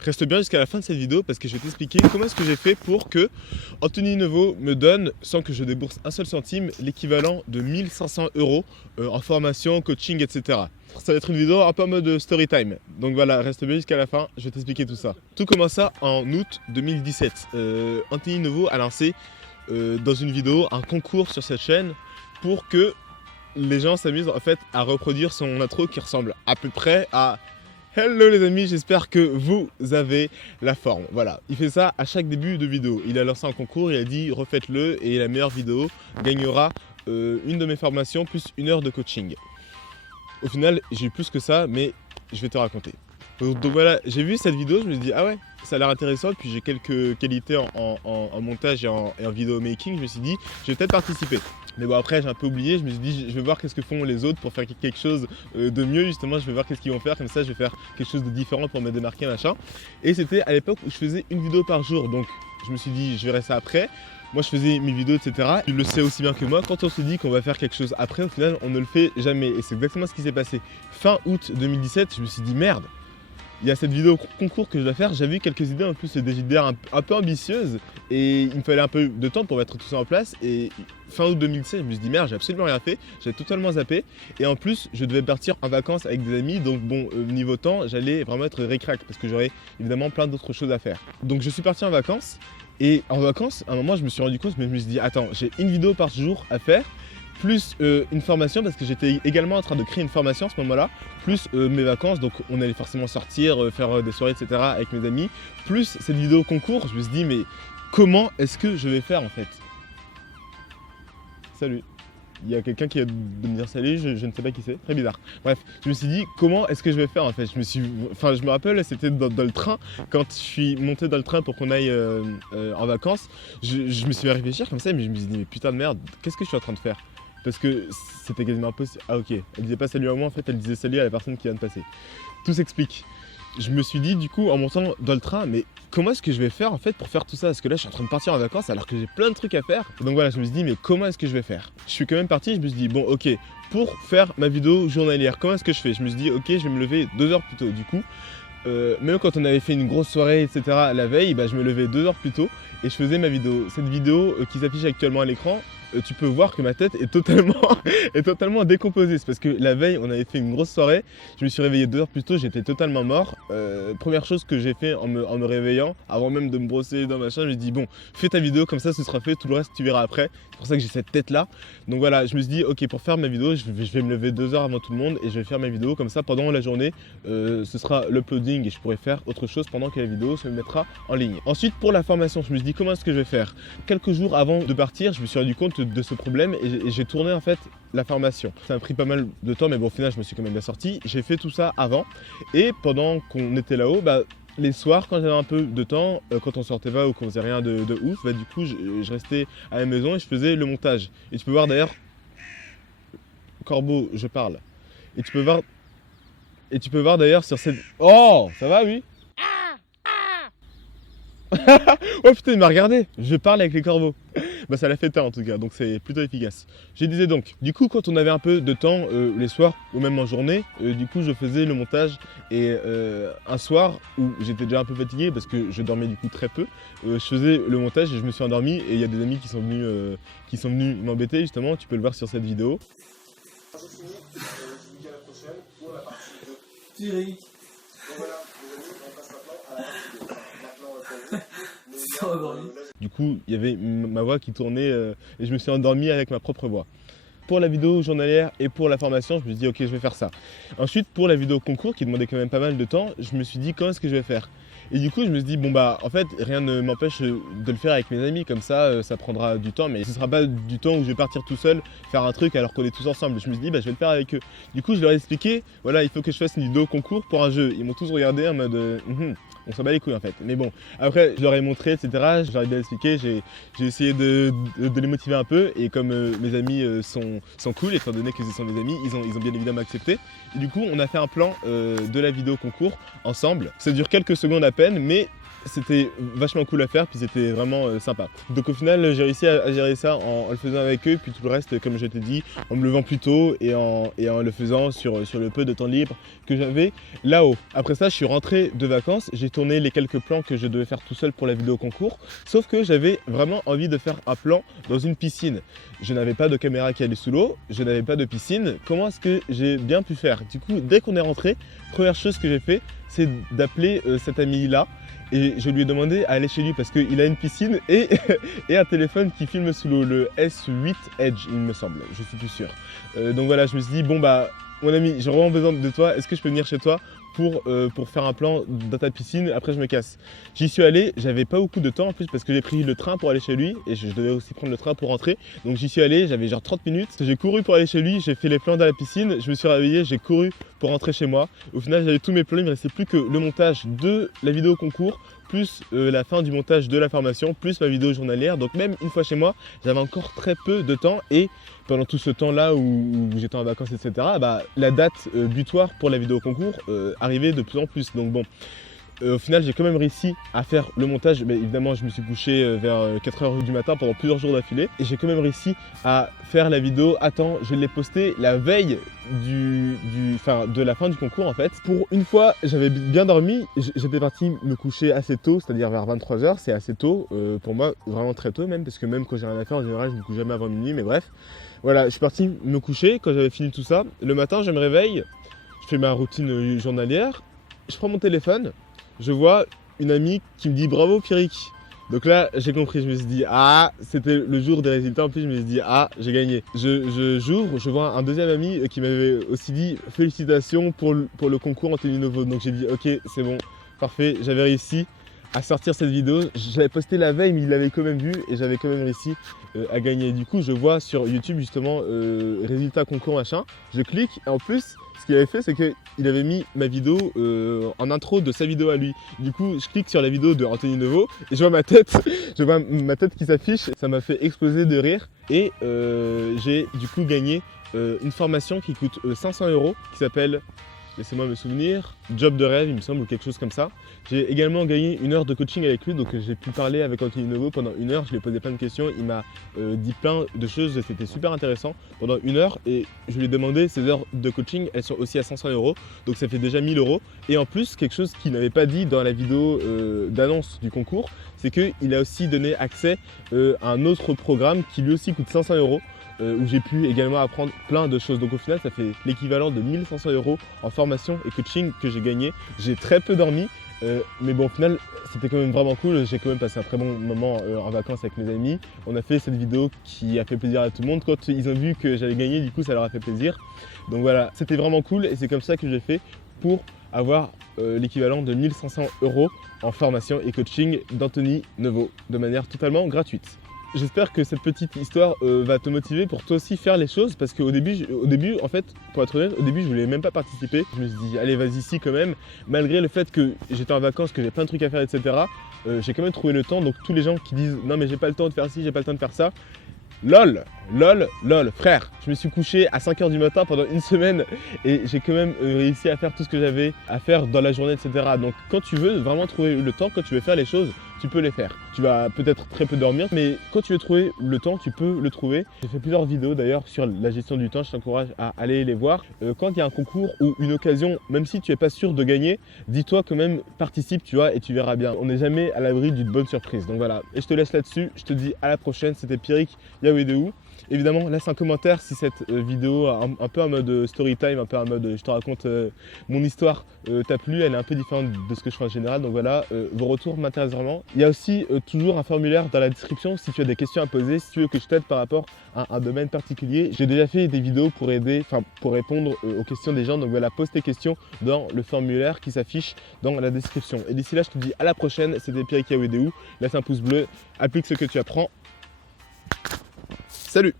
Reste bien jusqu'à la fin de cette vidéo parce que je vais t'expliquer comment est-ce que j'ai fait pour que Anthony Nouveau me donne, sans que je débourse un seul centime, l'équivalent de 1500 € en formation, coaching, etc. Ça va être une vidéo un peu en mode story time. Donc voilà, reste bien jusqu'à la fin, je vais t'expliquer tout ça. Tout commença en août 2017. Anthony Nouveau a lancé dans une vidéo un concours sur cette chaîne pour que les gens s'amusent en fait à reproduire son intro qui ressemble à peu près à Hello les amis, j'espère que vous avez la forme. Voilà, il fait ça à chaque début de vidéo. Il a lancé un concours, il a dit refaites-le et la meilleure vidéo gagnera une de mes formations plus une heure de coaching. Au final, j'ai eu plus que ça, mais je vais te raconter. Donc voilà, j'ai vu cette vidéo, je me suis dit ah ouais, ça a l'air intéressant, puis j'ai quelques qualités en montage et en vidéo making, je me suis dit je vais peut-être participer. Mais bon après j'ai un peu oublié, je me suis dit je vais voir qu'est-ce que font les autres pour faire quelque chose de mieux justement, je vais voir qu'est-ce qu'ils vont faire, comme ça je vais faire quelque chose de différent pour me démarquer machin. Et c'était à l'époque où je faisais une vidéo par jour, donc je me suis dit je verrai ça après. Moi je faisais mes vidéos etc. Tu le sais aussi bien que moi, quand on se dit qu'on va faire quelque chose après, au final on ne le fait jamais. Et c'est exactement ce qui s'est passé. Fin août 2017, je me suis dit merde, il y a cette vidéo concours que je dois faire, j'avais eu quelques idées en plus, des idées un peu ambitieuses et il me fallait un peu de temps pour mettre tout ça en place. Et fin août 2017, je me suis dit merde, j'ai absolument rien fait, j'avais totalement zappé et en plus je devais partir en vacances avec des amis, donc bon niveau temps j'allais vraiment être ric-rac parce que j'aurais évidemment plein d'autres choses à faire. Donc je suis parti en vacances et en vacances à un moment je me suis rendu compte, mais je me suis dit attends, j'ai une vidéo par jour à faire plus une formation parce que j'étais également en train de créer une formation à ce moment-là, plus mes vacances, donc on allait forcément sortir, faire des soirées, etc. avec mes amis, plus cette vidéo concours, je me suis dit mais comment est-ce que je vais faire en fait? Salut. Il y a quelqu'un qui a de me dire salut, je ne sais pas qui c'est, très bizarre. Bref, je me suis dit comment est-ce que je vais faire en fait. Je me rappelle, c'était dans le train, quand je suis monté dans le train pour qu'on aille en vacances, je me suis mis à réfléchir comme ça, mais je me suis dit mais putain de merde, qu'est-ce que je suis en train de faire? Parce que c'était quasiment impossible. Ah ok, elle disait pas salut à moi, en fait elle disait salut à la personne qui vient de passer. Tout s'explique. Je me suis dit du coup en montant dans le train, mais comment est-ce que je vais faire en fait pour faire tout ça? Parce que là je suis en train de partir en vacances alors que j'ai plein de trucs à faire. Donc voilà, je me suis dit mais comment est-ce que je vais faire? Je suis quand même parti, je me suis dit bon ok, pour faire ma vidéo journalière, comment est-ce que je fais? Je me suis dit ok, je vais me lever 2 heures plus tôt. Du coup, même quand on avait fait une grosse soirée etc. la veille, bah, je me levais 2 heures plus tôt et je faisais ma vidéo. Cette vidéo qui s'affiche actuellement à l'écran, tu peux voir que ma tête est totalement décomposée. C'est parce que la veille, on avait fait une grosse soirée. Je me suis réveillé 2 heures plus tôt, j'étais totalement mort. Première chose que j'ai fait en me réveillant, avant même de me brosser les dents, machin, je me suis dit bon, fais ta vidéo comme ça, ce sera fait, tout le reste tu verras après. C'est pour ça que j'ai cette tête là. Donc voilà, je me suis dit ok, pour faire ma vidéo, je vais me lever 2 heures avant tout le monde et je vais faire ma vidéo comme ça pendant la journée. Ce sera l'uploading et je pourrai faire autre chose pendant que la vidéo se mettra en ligne. Ensuite, pour la formation, je me suis dit comment est-ce que je vais faire? Quelques jours avant de partir, je me suis rendu compte de ce problème et j'ai tourné en fait la formation. Ça a pris pas mal de temps, mais bon, au final, je me suis quand même bien sorti. J'ai fait tout ça avant et pendant qu'on était là-haut, bah, les soirs, quand j'avais un peu de temps, quand on sortait pas ou qu'on faisait rien de ouf, bah, du coup, je restais à la maison et je faisais le montage. Et tu peux voir d'ailleurs, Corbeau, je parle. Et tu peux voir d'ailleurs sur cette... Oh, ça va, oui? Oh putain, il m'a regardé. Je parle avec les corbeaux. Bah ça l'a fait tard en tout cas, donc c'est plutôt efficace. Je disais donc, du coup quand on avait un peu de temps les soirs ou même en journée, du coup je faisais le montage et un soir où j'étais déjà un peu fatigué parce que je dormais du coup très peu, je faisais le montage et je me suis endormi et il y a des amis qui sont venus m'embêter justement, tu peux le voir sur cette vidéo. Je finis, je vous dis à la prochaine pour la partie 2. Thierry. Donc voilà, les amis, on passe maintenant à la partie 2. Maintenant, pour vous. Du coup, il y avait ma voix qui tournait et je me suis endormi avec ma propre voix. Pour la vidéo journalière et pour la formation, je me suis dit ok, je vais faire ça. Ensuite, pour la vidéo concours qui demandait quand même pas mal de temps, je me suis dit comment est-ce que je vais faire? Et du coup, je me suis dit bon bah en fait, rien ne m'empêche de le faire avec mes amis, comme ça, ça prendra du temps, mais ce sera pas du temps où je vais partir tout seul faire un truc alors qu'on est tous ensemble. Je me suis dit bah je vais le faire avec eux. Du coup, je leur ai expliqué voilà, il faut que je fasse une vidéo concours pour un jeu. Ils m'ont tous regardé en mode on s'en bat les couilles en fait. Mais bon, après je leur ai montré, etc. Je leur ai bien expliqué, j'ai essayé de les motiver un peu et comme mes amis sont cool, étant donné que ce sont mes amis, ils ont bien évidemment accepté. Et du coup, on a fait un plan de la vidéo concours ensemble. Ça dure quelques secondes à peine, mais c'était vachement cool à faire, puis c'était vraiment sympa. Donc au final, j'ai réussi à gérer ça en le faisant avec eux, puis tout le reste, comme je t'ai dit, en me levant plus tôt et en le faisant sur le peu de temps libre que j'avais là-haut. Après ça, je suis rentré de vacances, j'ai tourné les quelques plans que je devais faire tout seul pour la vidéo concours, sauf que j'avais vraiment envie de faire un plan dans une piscine. Je n'avais pas de caméra qui allait sous l'eau, je n'avais pas de piscine. Comment est-ce que j'ai bien pu faire? Du coup, dès qu'on est rentré, première chose que j'ai fait, c'est d'appeler cet ami-là. Et je lui ai demandé à aller chez lui parce qu'il a une piscine et, et un téléphone qui filme sous l'eau, le S8 Edge, il me semble, je suis plus sûr. Donc voilà, je me suis dit, bon bah, mon ami, j'ai vraiment besoin de toi, est-ce que je peux venir chez toi pour faire un plan dans ta piscine, après je me casse. J'y suis allé, j'avais pas beaucoup de temps en plus parce que j'ai pris le train pour aller chez lui et je devais aussi prendre le train pour rentrer. Donc j'y suis allé, j'avais genre 30 minutes, j'ai couru pour aller chez lui, j'ai fait les plans dans la piscine, je me suis réveillé, j'ai couru pour rentrer chez moi. Au final j'avais tous mes plans, il me restait plus que le montage de la vidéo concours, plus la fin du montage de la formation, plus ma vidéo journalière. Donc même une fois chez moi, j'avais encore très peu de temps et pendant tout ce temps-là où j'étais en vacances, etc., bah, la date butoir pour la vidéo concours arrivait de plus en plus. Donc bon, au final, j'ai quand même réussi à faire le montage. Mais évidemment, je me suis couché vers 4h du matin pendant plusieurs jours d'affilée. Et j'ai quand même réussi à faire la vidéo. Attends, je l'ai postée la veille de la fin du concours en fait. Pour une fois, j'avais bien dormi. J'étais parti me coucher assez tôt, c'est-à-dire vers 23h. C'est assez tôt pour moi, vraiment très tôt même. Parce que même quand j'ai rien à faire, en général, je ne me couche jamais avant minuit. Mais bref, voilà, je suis parti me coucher quand j'avais fini tout ça. Le matin, je me réveille. Je fais ma routine journalière. Je prends mon téléphone. Je vois une amie qui me dit bravo Pierrick. Donc là j'ai compris, je me suis dit ah, c'était le jour des résultats, en plus je me suis dit ah, j'ai gagné. J'ouvre, je vois un deuxième ami qui m'avait aussi dit félicitations pour le concours Anthony Novo. Donc j'ai dit ok, c'est bon, parfait, j'avais réussi à sortir cette vidéo. Je l'avais postée la veille mais il l'avait quand même vue et j'avais quand même réussi à gagner. Du coup je vois sur YouTube justement résultats concours machin, je clique et en plus ce qu'il avait fait, c'est qu'il avait mis ma vidéo en intro de sa vidéo à lui. Du coup, je clique sur la vidéo de Anthony Novo et je vois ma tête qui s'affiche. Ça m'a fait exploser de rire et j'ai du coup gagné une formation qui coûte 500 €, qui s'appelle, laissez-moi me souvenir, Job de rêve, il me semble, ou quelque chose comme ça. J'ai également gagné 1 heure de coaching avec lui, donc j'ai pu parler avec Anthony Novo pendant 1 heure. Je lui ai posé plein de questions, il m'a dit plein de choses, c'était super intéressant pendant 1 heure. Et je lui ai demandé, ces heures de coaching, elles sont aussi à 500 €, donc ça fait déjà 1000 €. Et en plus, quelque chose qu'il n'avait pas dit dans la vidéo d'annonce du concours, c'est qu'il a aussi donné accès à un autre programme qui lui aussi coûte 500 €. Où j'ai pu également apprendre plein de choses. Donc au final, ça fait l'équivalent de 1500 € en formation et coaching que j'ai gagné. J'ai très peu dormi, mais bon, au final, c'était quand même vraiment cool. J'ai quand même passé un très bon moment en vacances avec mes amis. On a fait cette vidéo qui a fait plaisir à tout le monde. Quand ils ont vu que j'avais gagné, du coup, ça leur a fait plaisir. Donc voilà, c'était vraiment cool et c'est comme ça que j'ai fait pour avoir l'équivalent de 1500 € en formation et coaching d'Anthony Novo de manière totalement gratuite. J'espère que cette petite histoire va te motiver pour toi aussi faire les choses, parce qu'au début, en fait, pour être honnête, au début je voulais même pas participer. Je me suis dit allez vas-y si quand même, malgré le fait que j'étais en vacances, que j'ai plein de trucs à faire, etc. J'ai quand même trouvé le temps. Donc tous les gens qui disent non mais j'ai pas le temps de faire ci, j'ai pas le temps de faire ça, lol, frère, je me suis couché à 5h du matin pendant une semaine et j'ai quand même réussi à faire tout ce que j'avais à faire dans la journée, etc. Donc quand tu veux vraiment trouver le temps, quand tu veux faire les choses, tu peux les faire. Tu vas peut-être très peu dormir, mais quand tu veux trouver le temps, tu peux le trouver. J'ai fait plusieurs vidéos d'ailleurs sur la gestion du temps, je t'encourage à aller les voir. Quand il y a un concours ou une occasion, même si tu n'es pas sûr de gagner, dis-toi quand même participe, tu vois, et tu verras bien. On n'est jamais à l'abri d'une bonne surprise. Donc voilà, et je te laisse là-dessus, je te dis à la prochaine, c'était Pierrick Yawedou. Évidemment, laisse un commentaire si cette vidéo un peu en mode story time, un peu en mode je te raconte mon histoire t'a plu. Elle est un peu différente de ce que je fais en général, donc voilà, vos retours m'intéressent vraiment. Il y a aussi toujours un formulaire dans la description si tu as des questions à poser, si tu veux que je t'aide par rapport à un domaine particulier. J'ai déjà fait des vidéos pour répondre aux questions des gens, donc voilà, pose tes questions dans le formulaire qui s'affiche dans la description. Et d'ici là, je te dis à la prochaine, c'était Pierrick Yawedou. Laisse un pouce bleu, applique ce que tu apprends. Salut!